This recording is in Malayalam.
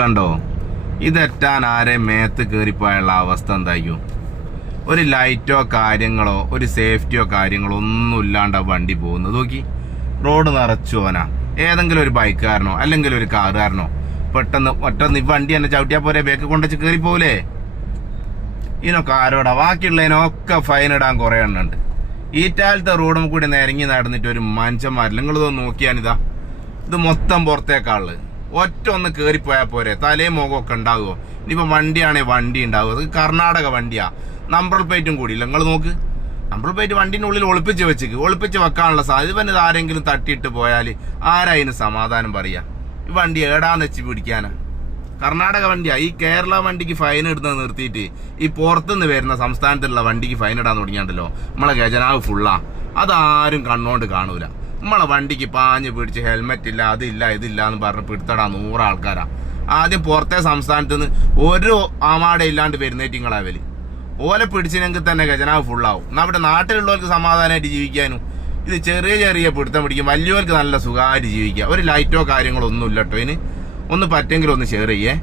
കണ്ടോ? ഇതെറ്റാൻ ആരെയും മേത്ത് കയറിപ്പോയുള്ള അവസ്ഥ എന്തായിരിക്കും? ഒരു ലൈറ്റോ കാര്യങ്ങളോ ഒരു സേഫ്റ്റിയോ കാര്യങ്ങളോ ഒന്നും ഇല്ലാണ്ട് വണ്ടി പോകുന്നത് നോക്കി. റോഡ് നിറച്ചു പോനാ. ഏതെങ്കിലും ഒരു ബൈക്കുകാരനോ അല്ലെങ്കിൽ ഒരു കാറുകാരനോ പെട്ടെന്ന് ഈ വണ്ടി തന്നെ ചവിട്ടിയാൽ പോരെ, ബേക്ക് കൊണ്ടുവച്ച് കയറിപ്പോലേ. ഇതിനൊക്കെ ആരോടാ? ബാക്കിയുള്ളതിനൊക്കെ ഫൈൻ ഇടാൻ കുറെ എണ്ണുണ്ട്. ഈറ്റാലത്തെ റോഡും കൂടി നിരങ്ങി നടന്നിട്ട് ഒരു മനുഷ്യന്മാരില്ല. നിങ്ങളിതൊന്ന് നോക്കിയാനിതാ, ഇത് മൊത്തം പുറത്തേക്കാള് ഒറ്റ ഒന്ന് കയറിപ്പോയാൽ പോരെ, തലയും മുഖമൊക്കെ ഉണ്ടാകുമോ? ഇനിയിപ്പോൾ വണ്ടിയാണെങ്കിൽ വണ്ടി ഉണ്ടാകും. അത് കർണാടക വണ്ടിയാ, നമ്പർ പ്ലേറ്റും കൂടിയില്ല. നിങ്ങൾ നോക്ക്, നമ്പർ പ്ലേറ്റ് വണ്ടിൻ്റെ ഉള്ളിൽ ഒളിപ്പിച്ച് വെക്കാനുള്ള സാധ്യത. ഇവൻ ഇത് ആരെങ്കിലും തട്ടിയിട്ട് പോയാൽ ആരായിന് സമാധാനം പറയാ? ഈ വണ്ടി ഏടാന്ന് വെച്ച് പിടിക്കാനാ? കർണാടക വണ്ടിയാ. ഈ കേരള വണ്ടിക്ക് ഫൈൻ ഇടുന്നത് നിർത്തിയിട്ട് ഈ പുറത്തുനിന്ന് വരുന്ന സംസ്ഥാനത്തുള്ള വണ്ടിക്ക് ഫൈൻ ഇടാൻ തുടങ്ങിയാണ്ടല്ലോ നമ്മളെ ഖജനാവ് ഫുള്ളാ. അതാരും കണ്ണോണ്ട് കാണൂല. നമ്മളെ വണ്ടിക്ക് പാഞ്ഞ് പിടിച്ച് ഹെൽമെറ്റ് ഇല്ല, അതില്ല ഇതില്ല എന്ന് പറഞ്ഞ് പിടുത്തടാ 100 ആൾക്കാരാ. ആദ്യം പുറത്തെ സംസ്ഥാനത്ത് നിന്ന് ഒരു ആമാടെ ഇല്ലാണ്ട് വരുന്നേറ്റിങ്ങളാ വലി ഓലെ പിടിച്ചിനെങ്കിൽ തന്നെ ഖജനാവ് ഫുള്ളാവും. എന്നാൽ അവിടെ നാട്ടിലുള്ളവർക്ക് സമാധാനമായിട്ട് ജീവിക്കാനും ഇത് ചെറിയ പിടുത്തം പിടിക്കും. വലിയവർക്ക് നല്ല സുഖമായിട്ട് ജീവിക്കാം. ഒരു ലൈറ്റോ കാര്യങ്ങളോ ഒന്നും ഇല്ല കേട്ടോ. ഇതിന് ഒന്ന് പറ്റെങ്കിലും ഒന്ന് ഷെയർ ചെയ്യേ.